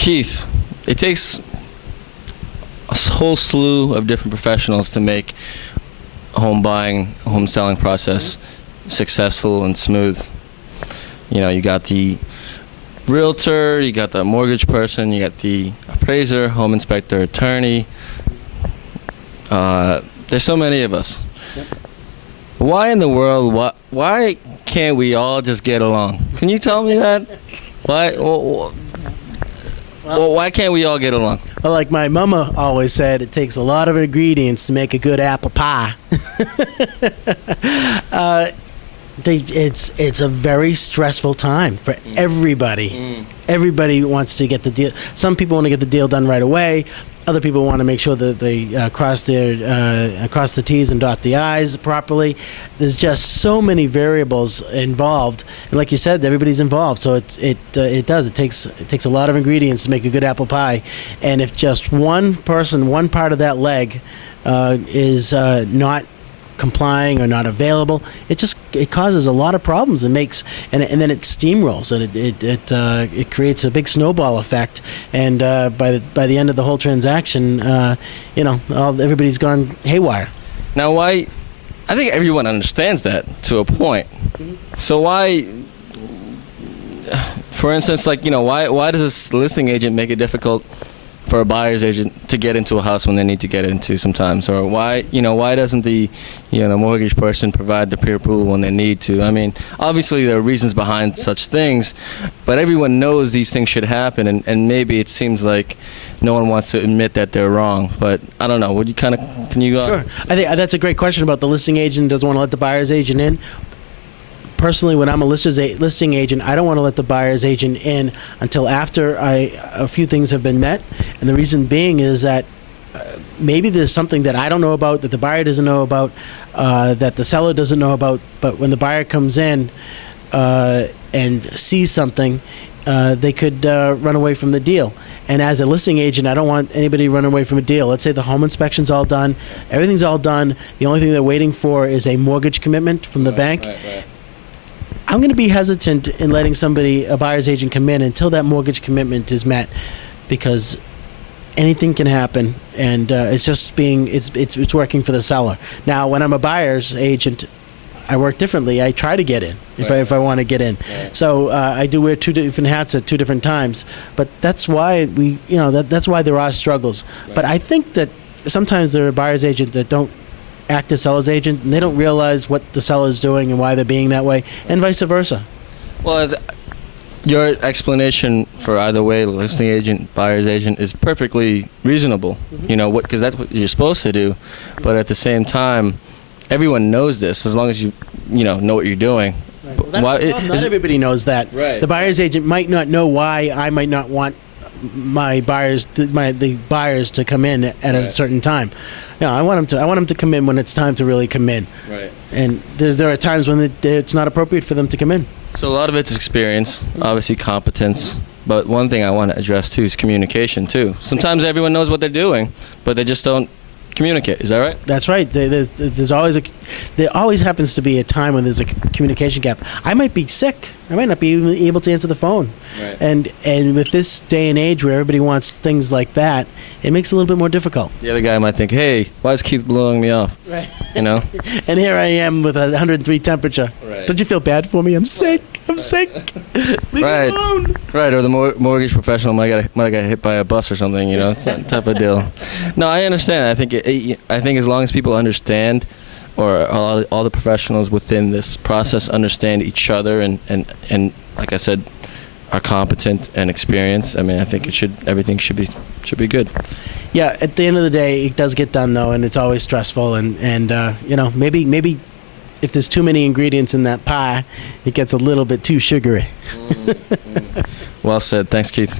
Keith, it takes a whole slew of different professionals to make a home buying, home selling process successful and smooth. You know, you got the realtor, you got the mortgage person, you got the appraiser, home inspector, attorney. There's so many of us. Why in the world, why can't we all just get along? Can you tell me that? Why can't we all get along? Well, like my mama always said, it takes a lot of ingredients to make a good apple pie. It's a very stressful time for everybody. Everybody wants to get the deal. Some people want to get the deal done right away. Other people want to make sure that they cross the T's and dot the I's properly. There's just so many variables involved, and like you said, everybody's involved. So it takes a lot of ingredients to make a good apple pie, and if just one person, one part of that leg is not complying or not available, it causes a lot of problems. It makes and then it steamrolls, and it creates a big snowball effect. And by the end of the whole transaction, everybody's gone haywire. Now, I think everyone understands that to a point. So why, for instance, why does this listing agent make it difficult for a buyer's agent to get into a house when they need to get into sometimes? Or why doesn't the mortgage person provide the pre-approval when they need to? I mean, obviously there are reasons behind such things, but everyone knows these things should happen, and maybe it seems like no one wants to admit that they're wrong. But I don't know. Can you? Sure. I think that's a great question about the listing agent doesn't want to let the buyer's agent in. Personally, when I'm a listing agent, I don't want to let the buyer's agent in until after a few things have been met. And the reason being is that maybe there's something that I don't know about, that the buyer doesn't know about, that the seller doesn't know about. But when the buyer comes in and sees something, they could run away from the deal. And as a listing agent, I don't want anybody to run away from a deal. Let's say the home inspection's all done, everything's all done. The only thing they're waiting for is a mortgage commitment from the bank. Right. I'm going to be hesitant in letting a buyer's agent come in until that mortgage commitment is met, because anything can happen, and it's working for the seller. Now, when I'm a buyer's agent, I work differently. I try to get in if I want to get in. Right. So I do wear two different hats at two different times. But that's why that's why there are struggles. Right. But I think that sometimes there are buyer's agents that don't act as seller's agent, and they don't realize what the seller's doing and why they're being that way, and vice versa. Well, your explanation for either way, listing agent, buyer's agent, is perfectly reasonable. Because that's what you're supposed to do. But at the same time, everyone knows this as long as you know what you're doing. Right. Well, not everybody knows that. Right. The buyer's agent might not know why I might not want the buyers to come in at a certain time. I want them to come in when it's time to really come in. Right. And there are times when it's not appropriate for them to come in. So a lot of it's experience, obviously competence, but one thing I want to address too is communication too. Sometimes everyone knows what they're doing, but they just don't communicate. Is that right? That's right. There always happens to be a time when there's a communication gap. I might be sick. I might not be able to answer the phone. Right. And with this day and age where everybody wants things like that, it makes it a little bit more difficult. The other guy might think, hey, why is Keith blowing me off? Right. And here I am with 103 temperature. Right. Don't you feel bad for me? I'm sick. I'm sick. Leave me alone. Right. Or the mortgage professional might get hit by a bus or something. It's that type of deal. No, I understand. I think as long as people understand, or all the professionals within this process understand each other and like I said, are competent and experienced, I mean, I think everything should be good. Yeah, at the end of the day, it does get done though, and it's always stressful, and maybe if there's too many ingredients in that pie, it gets a little bit too sugary. Well said. Thanks, Keith.